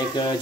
1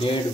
1.5